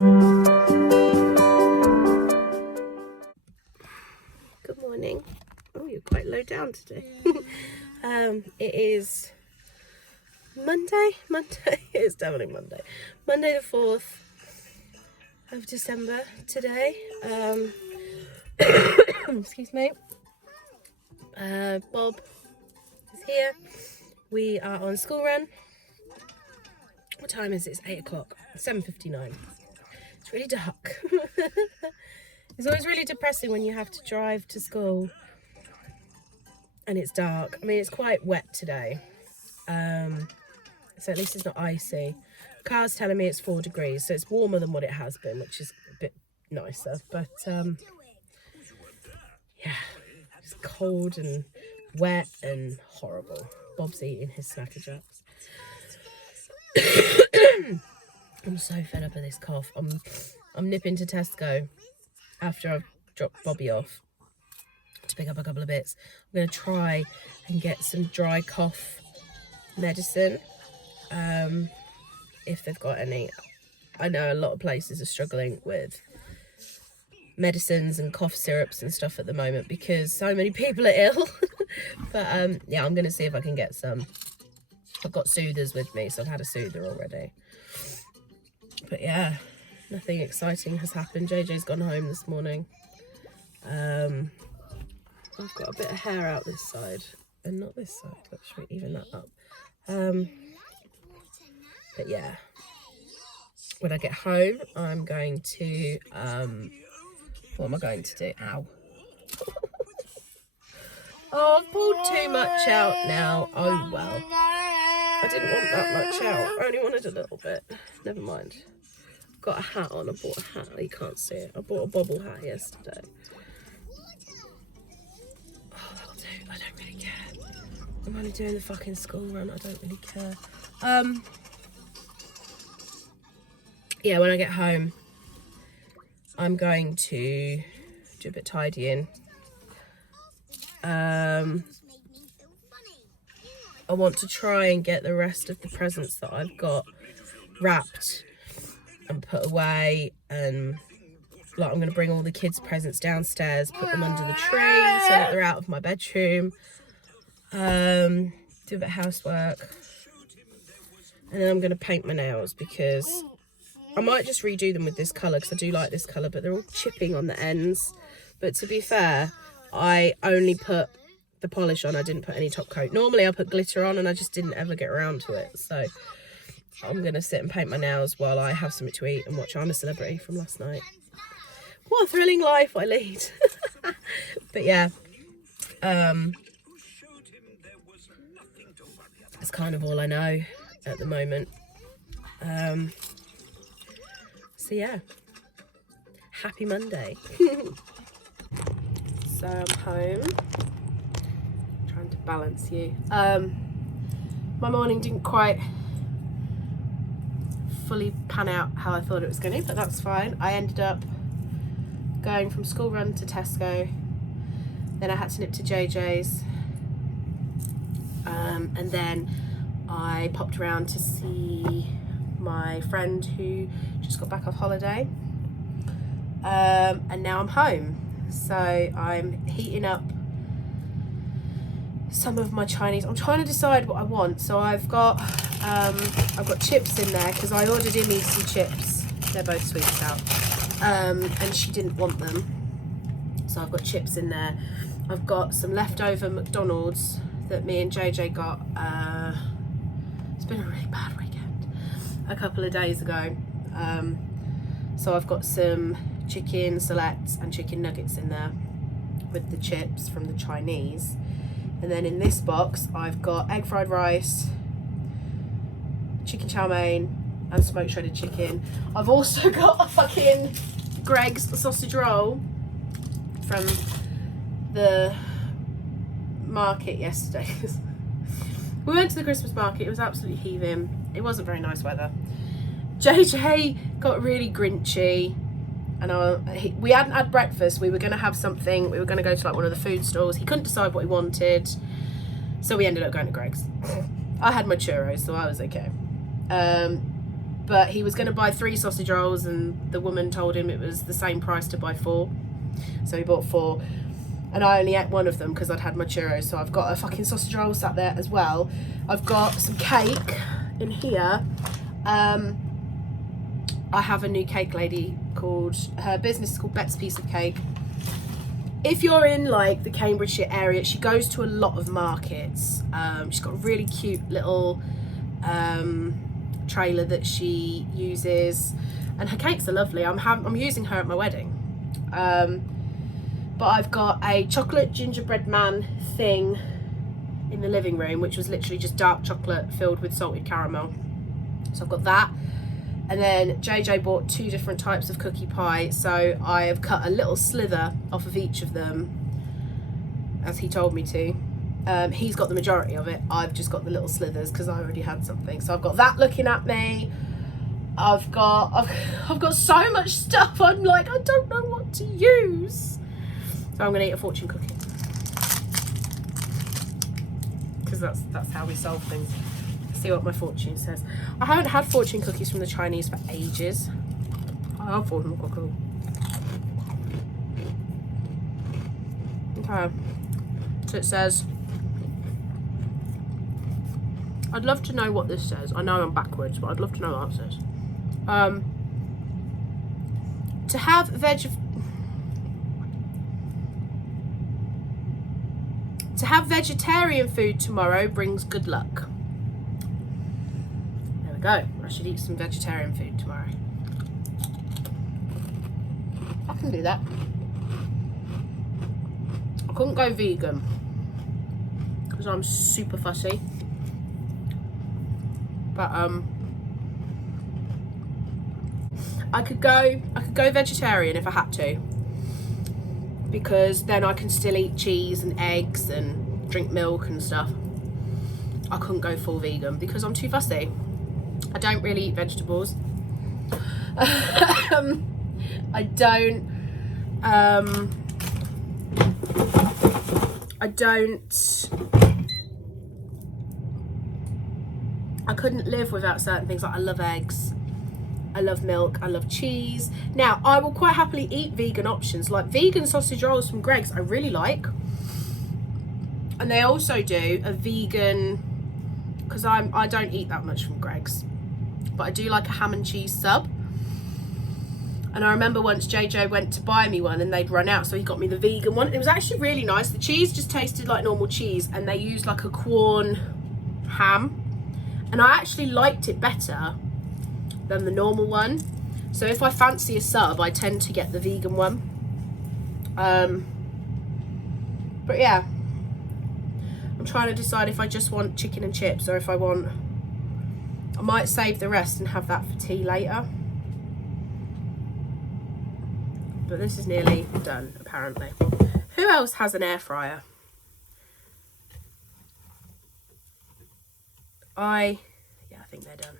Good morning. Oh, you're quite low down today. It is Monday. It's definitely Monday. Monday the 4th of December today. Excuse me. Bob is here. We are on school run. What time is it? It's 8 o'clock. 7:59. It's really dark. It's always really depressing when you have to drive to school and it's dark. I mean, it's quite wet today. So at least it's not icy. Car's telling me it's 4 degrees, so it's warmer than what it has been, which is a bit nicer. But yeah, it's cold and wet and horrible. Bob's eating his Snacker Jacks. I'm so fed up of this cough. I'm nipping to Tesco after I've dropped Bobby off to pick up a couple of bits. I'm going to try and get some dry cough medicine, if they've got any. I know a lot of places are struggling with medicines and cough syrups and stuff at the moment because so many people are ill. But yeah, I'm going to see if I can get some. I've got soothers with me, so I've had a soother already. But yeah, nothing exciting has happened. JJ's gone home this morning. I've got a bit of hair out this side and not this side. Let's even that up. But yeah, when I get home, I'm going to, what am I going to do? Ow. Oh, I've pulled too much out now. Oh, well. I didn't want that much out. I only wanted a little bit. Never mind. Got a hat on. I bought a hat. You can't see it. I bought a bobble hat yesterday. Oh, that'll do. I don't really care. I'm only doing the fucking school run. I don't really care. Yeah, when I get home, I'm going to do a bit of tidying. I want to try and get the rest of the presents that I've got wrapped and put away, and like I'm going to bring all the kids' presents downstairs, put them under the tree so that they're out of my bedroom, do a bit of housework, and then I'm going to paint my nails because I might just redo them with this colour because I do like this colour, but they're all chipping on the ends. But to be fair, I only put the polish on. I didn't put any top coat. Normally I put glitter on and I just didn't ever get around to it. So I'm going to sit and paint my nails while I have something to eat and watch I'm a Celebrity from last night. What a thrilling life I lead. But yeah, that's kind of all I know at the moment. So yeah, happy Monday. So I'm home, trying to balance you. My morning didn't quite fully pan out how I thought it was going to, but that's fine. I ended up going from school run to Tesco, then I had to nip to JJ's, and then I popped around to see my friend who just got back off holiday, and now I'm home. So I'm heating up some of my Chinese. I'm trying to decide what I want. So I've got chips in there because I ordered Imi some chips. They're both sweet and sour, and she didn't want them. So I've got chips in there. I've got some leftover McDonald's that me and JJ got. It's been a really bad weekend. A couple of days ago. So I've got some chicken selects and chicken nuggets in there with the chips from the Chinese. And then in this box I've got egg fried rice, chicken chow mein and smoked shredded chicken. I've also got a fucking Greg's sausage roll from the market yesterday. We went to the Christmas market. It was absolutely heaving. It wasn't very nice weather. JJ got really grinchy, and we hadn't had breakfast. We were going to have something. We were going to go to like one of the food stalls. He couldn't decide what he wanted, so we ended up going to Greg's. I had my churros, so I was okay. but he was going to buy 3 sausage rolls and the woman told him it was the same price to buy 4. So he bought 4 and I only ate 1 of them because I'd had my churros. So I've got a fucking sausage roll sat there as well. I've got some cake in here. I have a new cake lady called, her business is called Bet's Piece of Cake. If you're in like the Cambridgeshire area, she goes to a lot of markets. She's got a really cute little trailer that she uses, and her cakes are lovely. I'm using her at my wedding. But I've got a chocolate gingerbread man thing in the living room, which was literally just dark chocolate filled with salted caramel. So I've got that. And then JJ bought 2 different types of cookie pie. So I have cut a little slither off of each of them, as he told me to. He's got the majority of it. I've just got the little slithers because I already had something. So I've got that looking at me. I've got so much stuff. I'm like, I don't know what to use. So I'm gonna eat a fortune cookie because that's how we solve things. See what my fortune says. I haven't had fortune cookies from the Chinese for ages. I love fortune cookies. Okay, so it says, I'd love to know what this says. I know I'm backwards, but I'd love to know what it says. To have vegetarian food tomorrow brings good luck. There we go. I should eat some vegetarian food tomorrow. I can do that. I couldn't go vegan because I'm super fussy. But I could go vegetarian if I had to, because then I can still eat cheese and eggs and drink milk and stuff. I couldn't go full vegan because I'm too fussy. I don't really eat vegetables. I couldn't live without certain things. Like, I love eggs, I love milk, I love cheese. Now, I will quite happily eat vegan options, like vegan sausage rolls from Greggs I really like. And they also do a vegan, because I don't eat that much from Greggs, but I do like a ham and cheese sub. And I remember once JJ went to buy me one and they'd run out, so he got me the vegan one. It was actually really nice. The cheese just tasted like normal cheese, and they used like a Quorn ham, and I actually liked it better than the normal one. So if I fancy a sub, I tend to get the vegan one. But yeah, I'm trying to decide if I just want chicken and chips or if I might save the rest and have that for tea later. But this is nearly done, apparently. Who else has an air fryer? Yeah, I think they're done.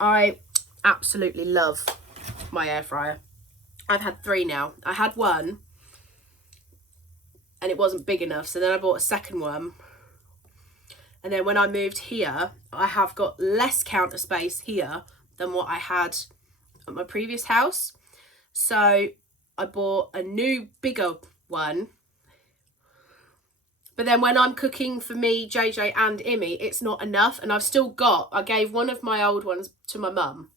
I absolutely love my air fryer. I've had 3 now. I had one and it wasn't big enough, so then I bought a second one. And then when I moved here, I have got less counter space here than what I had at my previous house. So I bought a new, bigger one. But then when I'm cooking for me, JJ and Imi, it's not enough. And I gave one of my old ones to my mum.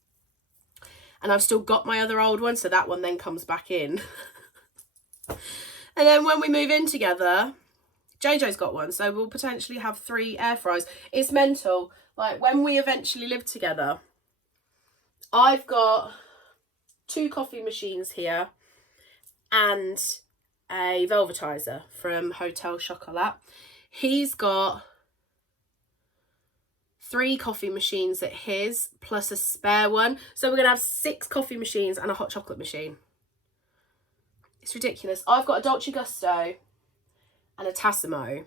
And I've still got my other old one, so that one then comes back in. And then when we move in together, JJ's got one, so we'll potentially have 3 air fryers. It's mental. Like, when we eventually live together, I've got 2 coffee machines here and a velvetizer from Hotel Chocolat. He's got 3 coffee machines at his, plus a spare one. So we're going to have 6 coffee machines and a hot chocolate machine. It's ridiculous. I've got a Dolce Gusto and a Tassimo.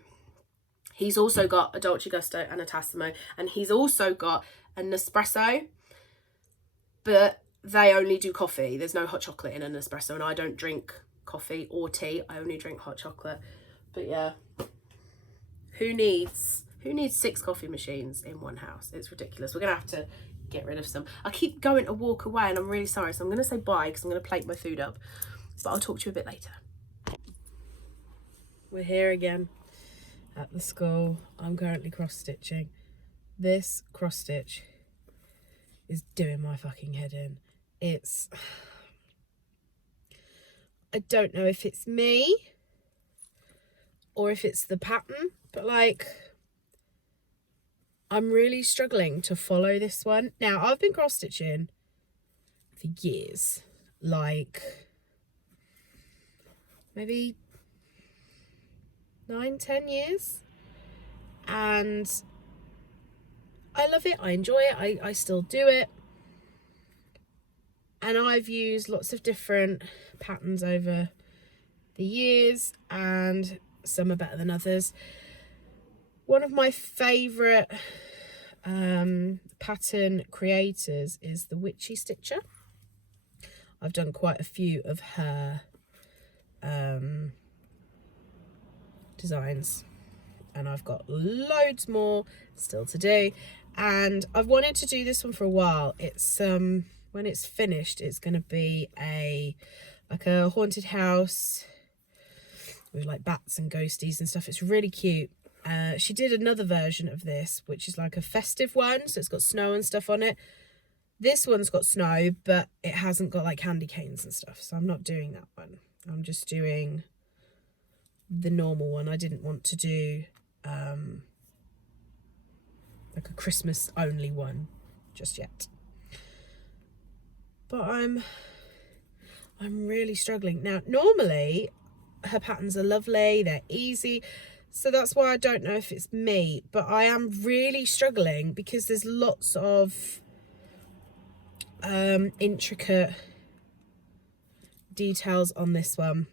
He's also got a Dolce Gusto and a Tassimo. And he's also got a Nespresso. But they only do coffee. There's no hot chocolate in an espresso, and I don't drink coffee or tea. I only drink hot chocolate. But yeah, who needs 6 coffee machines in one house? It's ridiculous. We're gonna have to get rid of some. I keep going to walk away and I'm really sorry, so I'm going to say bye because I'm going to plate my food up, but I'll talk to you a bit later. We're here again at the school. I'm currently cross stitching. This cross stitch is doing my fucking head in. It's, I don't know if it's me or if it's the pattern, but like, I'm really struggling to follow this one. Now, I've been cross stitching for years, like maybe 9-10 years, and I love it. I enjoy it. I still do it, and I've used lots of different patterns over the years, and some are better than others. One of my favourite pattern creators is the Witchy Stitcher. I've done quite a few of her designs, and I've got loads more still to do, and I've wanted to do this one for a while. It's when it's finished, it's going to be like a haunted house with like bats and ghosties and stuff. It's really cute. She did another version of this, which is like a festive one, so it's got snow and stuff on it. This one's got snow, but it hasn't got like candy canes and stuff, so I'm not doing that one. I'm just doing the normal one. I didn't want to do like a Christmas only one just yet. But I'm really struggling. Now, normally her patterns are lovely, they're easy, so that's why I don't know if it's me, but I am really struggling because there's lots of intricate details on this one.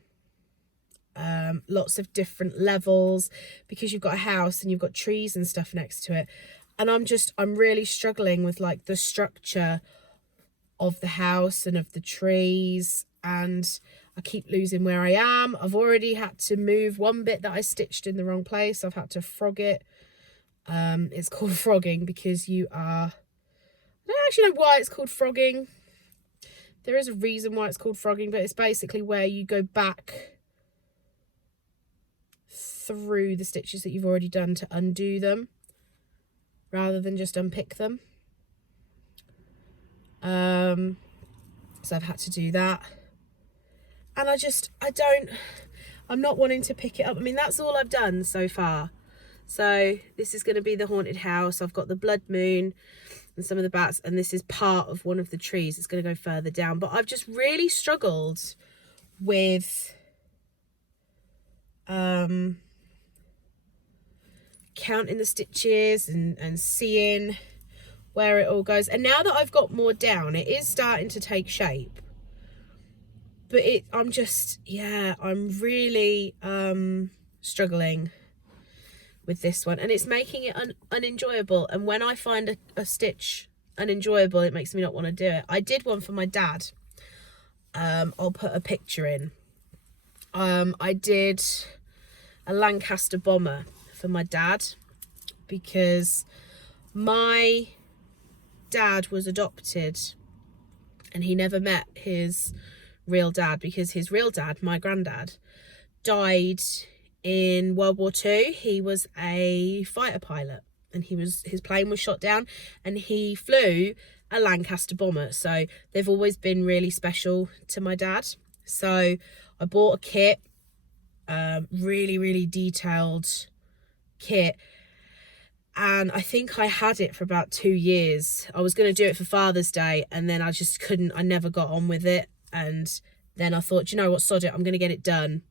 Lots of different levels because you've got a house and you've got trees and stuff next to it, and I'm really struggling with like the structure of the house and of the trees, and I keep losing where I am. I've already had to move one bit that I stitched in the wrong place. I've had to frog it. It's called frogging because I don't actually know why it's called frogging. There is a reason why it's called frogging, but it's basically where you go back through the stitches that you've already done to undo them rather than just unpick them. So I've had to do that, and I'm not wanting to pick it up. I mean, that's all I've done so far. So this is going to be the haunted house. I've got the blood moon and some of the bats, and this is part of one of the trees. It's going to go further down, but I've just really struggled with counting the stitches and seeing where it all goes. And now that I've got more down, it is starting to take shape, but I'm really struggling with this one, and it's making it unenjoyable. And when I find a stitch unenjoyable, it makes me not want to do it. I did one for my dad. I'll put a picture in. I did a Lancaster bomber for my dad because my dad was adopted and he never met his real dad because his real dad, my granddad, died in World War II. He was a fighter pilot and his plane was shot down, and he flew a Lancaster bomber. So they've always been really special to my dad. So I bought a kit, really, really detailed kit. And I think I had it for about 2 years. I was going to do it for Father's Day, and then I just couldn't. I never got on with it. And then I thought, you know what, sod it, I'm going to get it done.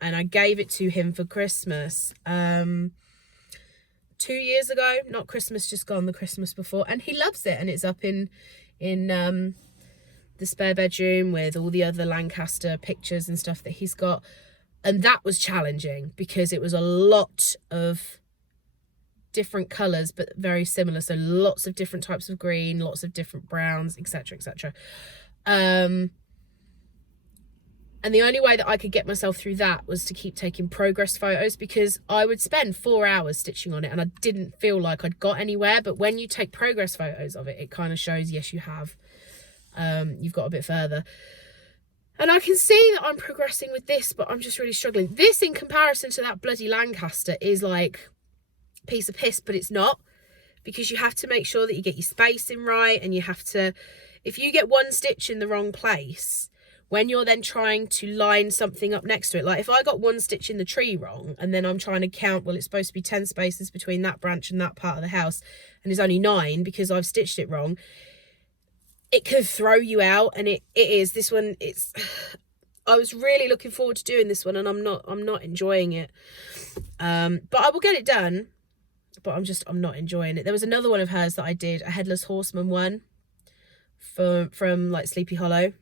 And I gave it to him for Christmas 2 years ago. Not Christmas just gone, the Christmas before. And he loves it. And it's up in the spare bedroom with all the other Lancaster pictures and stuff that he's got. And that was challenging because it was a lot of different colours but very similar, so lots of different types of green, lots of different browns, etc, etc. And the only way that I could get myself through that was to keep taking progress photos, because I would spend 4 hours stitching on it and I didn't feel like I'd got anywhere. But when you take progress photos of it, it kind of shows, yes, you have. You've got a bit further. And I can see that I'm progressing with this, but I'm just really struggling. This, in comparison to that bloody Lancaster, is like a piece of piss, but it's not. Because you have to make sure that you get your spacing right, and you have to, if you get one stitch in the wrong place, when you're then trying to line something up next to it, like if I got one stitch in the tree wrong and then I'm trying to count, well, it's supposed to be 10 spaces between that branch and that part of the house, and it's only 9 because I've stitched it wrong, it could throw you out. And it is, this one, it's, I was really looking forward to doing this one, and I'm not enjoying it. But I will get it done, but I'm not enjoying it. There was another one of hers that I did, a Headless Horseman one from like Sleepy Hollow,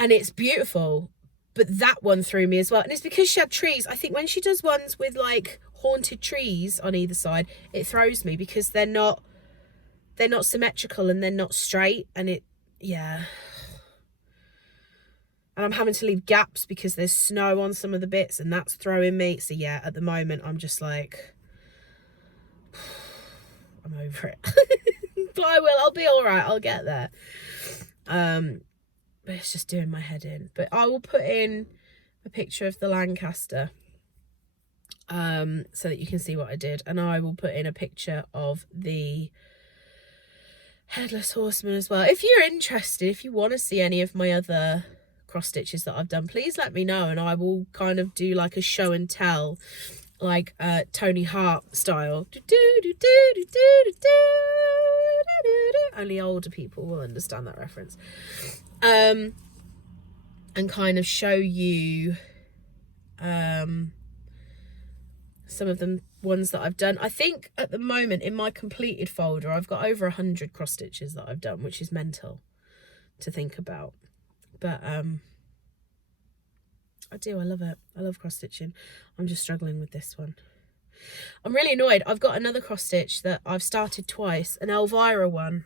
and it's beautiful, but that one threw me as well. And it's because she had trees. I think when she does ones with like haunted trees on either side, it throws me because they're not symmetrical and they're not straight, and it, yeah. And I'm having to leave gaps because there's snow on some of the bits, and that's throwing me. So yeah, at the moment I'm just like, I'm over it. But I'll be all right, I'll get there. But it's just doing my head in. But I will put in a picture of the Lancaster, so that you can see what I did. And I will put in a picture of the Headless Horseman as well. If you're interested, if you want to see any of my other cross stitches that I've done, please let me know, and I will kind of do like a show and tell, like Tony Hart style. Only older people will understand that reference. And kind of show you some of them ones that I've done. I think at the moment in my completed folder I've got over 100 cross stitches that I've done, which is mental to think about. But I love it. I love cross stitching. I'm just struggling with this one. I'm really annoyed. I've got another cross stitch that I've started twice, an Elvira one,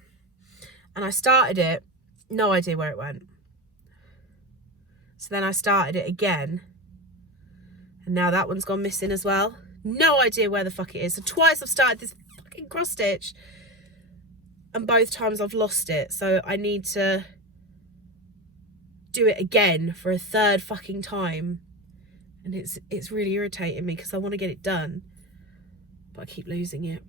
and I started it, no idea where it went. So then I started it again, and now that one's gone missing as well. No idea where the fuck it is. So twice I've started this fucking cross stitch, and both times I've lost it. So I need to do it again for a third fucking time, and it's really irritating me because I want to get it done, but I keep losing it.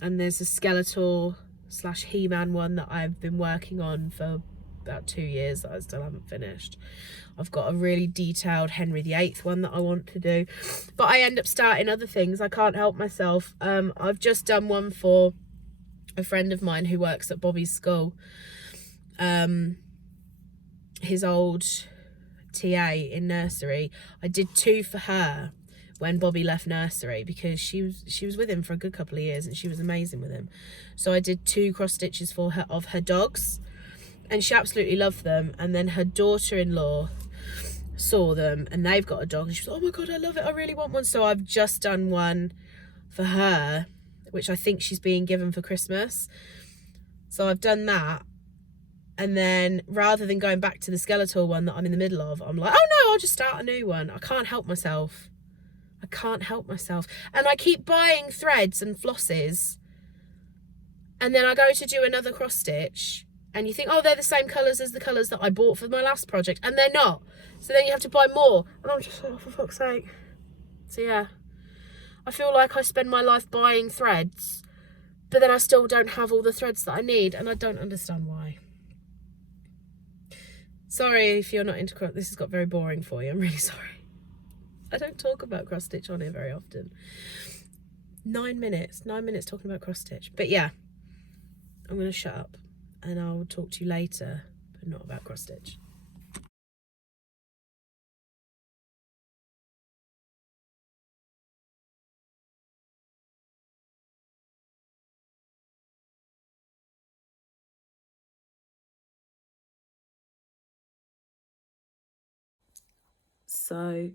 And there's a Skeletor / He-Man one that I've been working on for about 2 years that I still haven't finished. I've got a really detailed Henry VIII one that I want to do, but I end up starting other things. I can't help myself. I've just done one for a friend of mine who works at Bobby's school. His old TA in nursery. I did 2 for her when Bobby left nursery, because she was with him for a good couple of years and she was amazing with him. So I did 2 cross stitches for her of her dogs, and she absolutely loved them. And then her daughter-in-law saw them, and they've got a dog, and she was, oh my god, I love it, I really want one. So I've just done one for her, which I think she's being given for Christmas. So I've done that, and then rather than going back to the Skeletor one that I'm in the middle of, I'm like, oh no, I'll just start a new one. I can't help myself. I can't help myself. And I keep buying threads and flosses, and then I go to do another cross stitch, and you think, oh, they're the same colours as the colours that I bought for my last project, and they're not. So then you have to buy more, and I'm just like, oh, for fuck's sake. So yeah, I feel like I spend my life buying threads, but then I still don't have all the threads that I need, and I don't understand why. Sorry if you're not into cross. This has got very boring for you. I'm really sorry. I don't talk about cross stitch on here very often. 9 minutes talking about cross stitch. But yeah, I'm going to shut up and I'll talk to you later, but not about cross stitch. So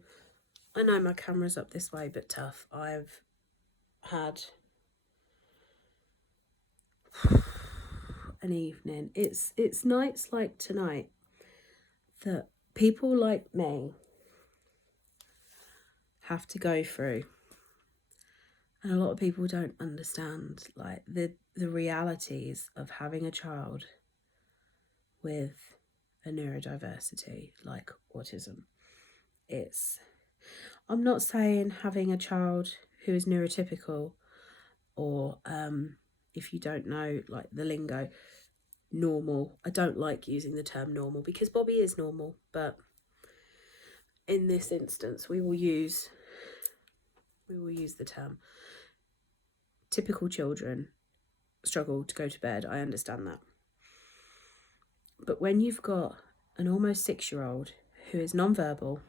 I know my camera's up this way, but tough. I've had an evening. It's nights like tonight that people like me have to go through, and a lot of people don't understand, like, the realities of having a child with a neurodiversity like autism. I'm not saying having a child who is neurotypical, or if you don't know, like, the lingo, normal. I don't like using the term normal because Bobby is normal, but in this instance we will use the term typical children struggle to go to bed. I understand that. But when you've got an almost 6-year-old who is nonverbal,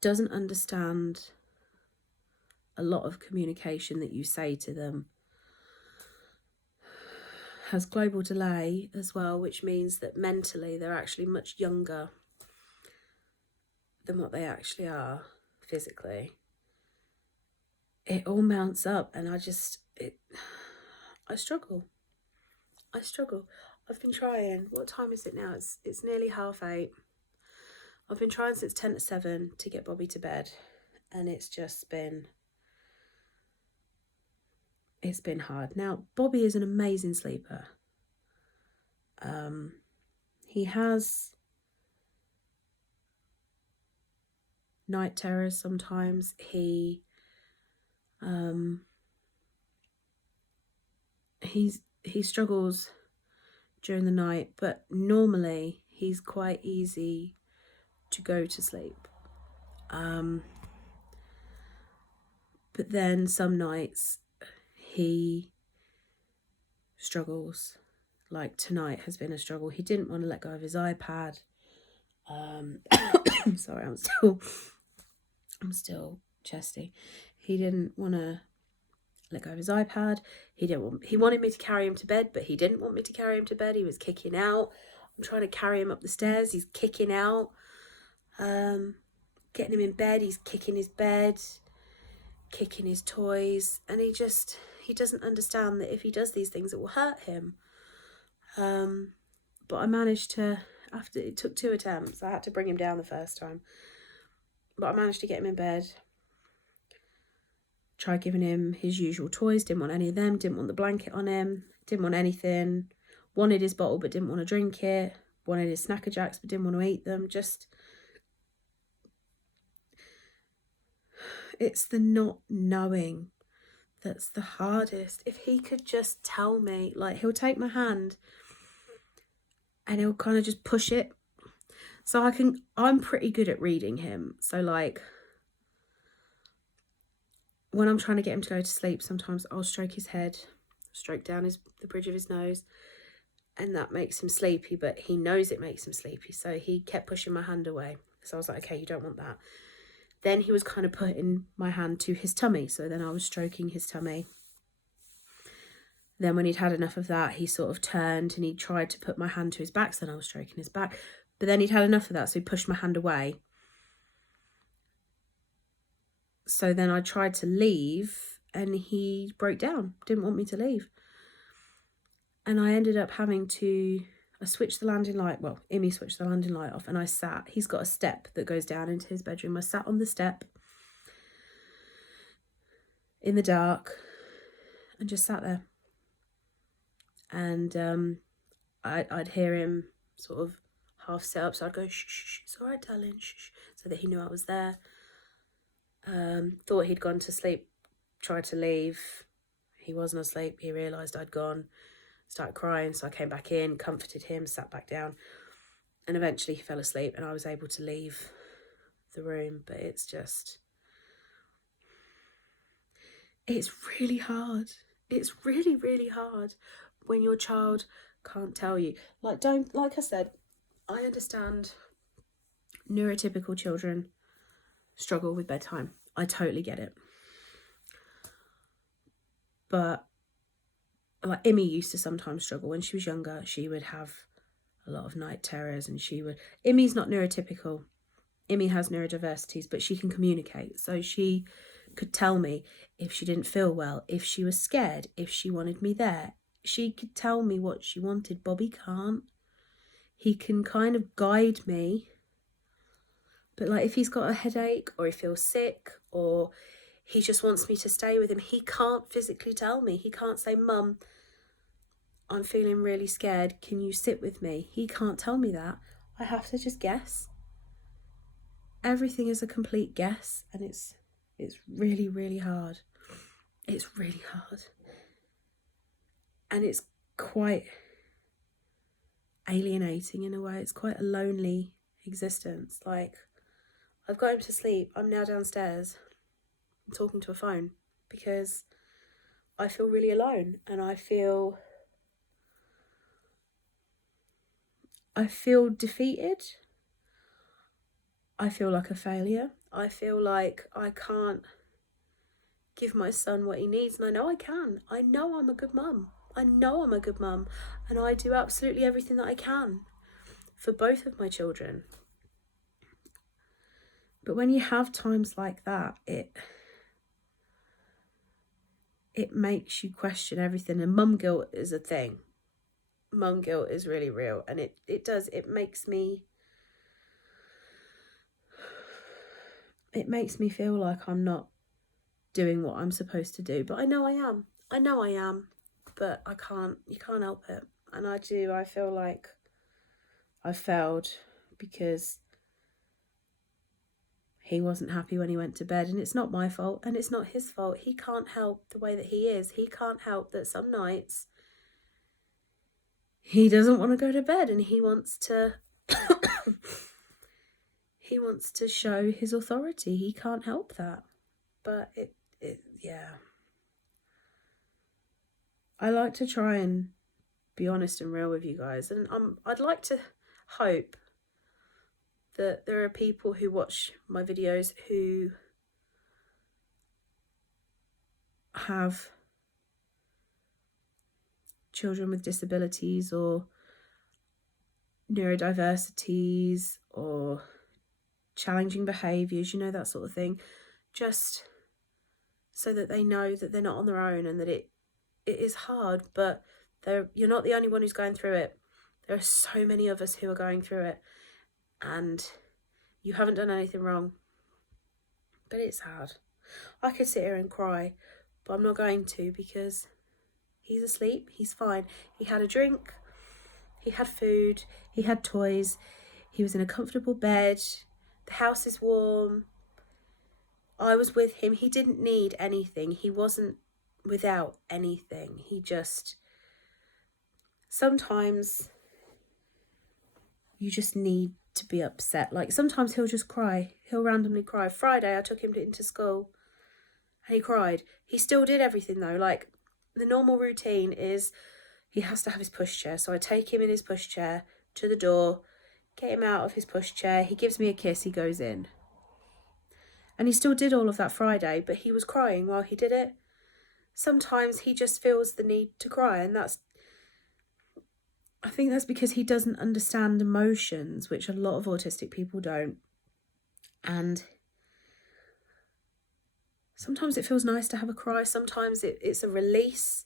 doesn't understand a lot of communication that you say to them, has global delay as well, which means that mentally they're actually much younger than what they actually are physically, it all mounts up, and I struggle. I've been trying. What time is it now? It's nearly 8:30. I've been trying since 10 to 7 to get Bobby to bed, and it's been hard. Now, Bobby is an amazing sleeper. He has night terrors sometimes. He struggles during the night, but normally he's quite easy to go to sleep. But then some nights he struggles. Like tonight has been a struggle. He didn't want to let go of his iPad. Sorry, I'm still chesty. He didn't want to let go of his iPad. He wanted me to carry him to bed, but he didn't want me to carry him to bed. He was kicking out. I'm trying to carry him up the stairs. He's kicking out. Getting him in bed. He's kicking his bed, kicking his toys, and he doesn't understand that if he does these things, it will hurt him. But I managed to, after it took 2 attempts, I had to bring him down the first time, but I managed to get him in bed. Tried giving him his usual toys, didn't want any of them, didn't want the blanket on him, didn't want anything, wanted his bottle but didn't want to drink it, wanted his Snacker Jacks but didn't want to eat them. It's the not knowing that's the hardest. If he could just tell me, like, he'll take my hand and he'll kind of just push it. So I'm pretty good at reading him. So, like, when I'm trying to get him to go to sleep, sometimes I'll stroke his head, stroke down the bridge of his nose, and that makes him sleepy, but he knows it makes him sleepy. So he kept pushing my hand away. So I was like, okay, you don't want that. Then he was kind of putting my hand to his tummy. So then I was stroking his tummy. Then when he'd had enough of that, he sort of turned and he tried to put my hand to his back. So then I was stroking his back. But then he'd had enough of that, so he pushed my hand away. So then I tried to leave and he broke down, didn't want me to leave. And I ended up I switched the landing light, Imi switched the landing light off, and I sat. He's got a step that goes down into his bedroom. I sat on the step in the dark and just sat there. And I'd hear him sort of half sit up, so I'd go, shh, shh, it's all right, darling, shh, shh, so that he knew I was there. Thought he'd gone to sleep, tried to leave. He wasn't asleep. He realised I'd gone, started crying, so I came back in, comforted him, sat back down, and eventually he fell asleep and I was able to leave the room. But it's really hard. It's really, really hard when your child can't tell you. Like I said, I understand neurotypical children struggle with bedtime. I totally get it. But like Imi used to sometimes struggle when she was younger. She would have a lot of night terrors, and Imi's not neurotypical. Imi has neurodiversities, but she can communicate. So she could tell me if she didn't feel well, if she was scared, if she wanted me there. She could tell me what she wanted. Bobby can't. he can kind of guide me. But like if he's got a headache or he feels sick or he just wants me to stay with him, he can't physically tell me. He can't say, Mum, I'm feeling really scared. Can you sit with me? He can't tell me that. I have to just guess. Everything is a complete guess, and it's really, really hard. It's really hard. And it's quite alienating in a way. It's quite a lonely existence. Like, I've got him to sleep. I'm now downstairs. I'm talking to a phone because I feel really alone, and I feel defeated. I feel like a failure. I feel like I can't give my son what he needs, and I know I can. I know I'm a good mum. I know I'm a good mum, and I do absolutely everything that I can for both of my children. But when you have times like that, it makes you question everything. And mum guilt is a thing. Mum guilt is really real, and it makes me feel like I'm not doing what I'm supposed to do. But I know I am. But you can't help it. And I feel like I failed because he wasn't happy when he went to bed, and it's not my fault and it's not his fault. He can't help the way that he is. He can't help that some nights he doesn't want to go to bed and he wants to show his authority. He can't help that. But yeah. I like to try and be honest and real with you guys, and I'd like to hope that there are people who watch my videos who have children with disabilities or neurodiversities or challenging behaviours, that sort of thing, just so that they know that they're not on their own and that it is hard, but you're not the only one who's going through it. There are so many of us who are going through it, and you haven't done anything wrong. But it's hard. I could sit here and cry, but I'm not going to because he's asleep. He's fine. He had a drink. He had food. He had toys. He was in a comfortable bed. The house is warm. I was with him. He didn't need anything. He wasn't without anything. He just... Sometimes you just need to be upset. Like, sometimes he'll just cry. He'll randomly cry. Friday, I took him into school and he cried. He still did everything though. Like, the normal routine is he has to have his pushchair. So I take him in his pushchair to the door, get him out of his pushchair. He gives me a kiss. He goes in. And he still did all of that Friday, but he was crying while he did it. Sometimes he just feels the need to cry, and I think that's because he doesn't understand emotions, which a lot of autistic people don't. And sometimes it feels nice to have a cry. Sometimes it's a release.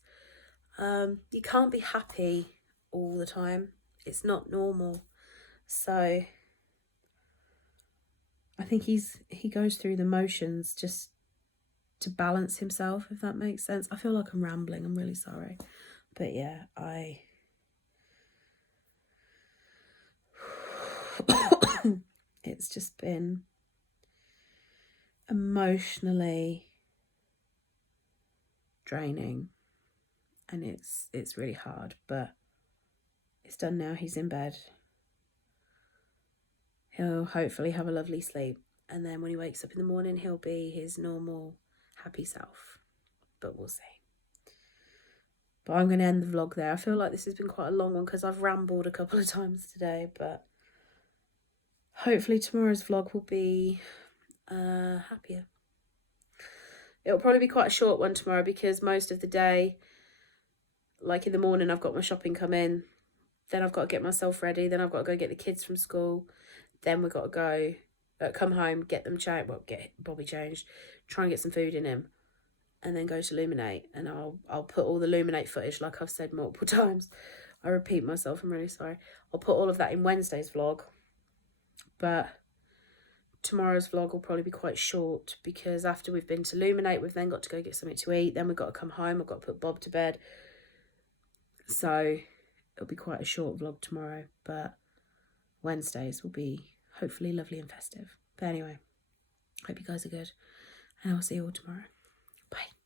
You can't be happy all the time. It's not normal. So I think he goes through the motions just to balance himself, if that makes sense. I feel like I'm rambling. I'm really sorry. But yeah, it's just been emotionally draining, and it's really hard, but it's done now. He's in bed. He'll hopefully have a lovely sleep, and then when he wakes up in the morning, he'll be his normal happy self, but we'll see. But I'm going to end the vlog there. I feel like this has been quite a long one because I've rambled a couple of times today, but hopefully tomorrow's vlog will be happier. It'll probably be quite a short one tomorrow because most of the day, like in the morning, I've got my shopping come in, then I've got to get myself ready, then I've got to go get the kids from school, then we've got to go come home, get them changed, get Bobby changed, try and get some food in him, and then go to Luminate. And I'll put all the Luminate footage, like I've said multiple times, I repeat myself, I'm really sorry. I'll put all of that in Wednesday's vlog. But tomorrow's vlog will probably be quite short because after we've been to Luminate, we've then got to go get something to eat. Then we've got to come home. I've got to put Bob to bed. So it'll be quite a short vlog tomorrow. But Wednesdays will be hopefully lovely and festive. But anyway, hope you guys are good. And I'll see you all tomorrow. Bye.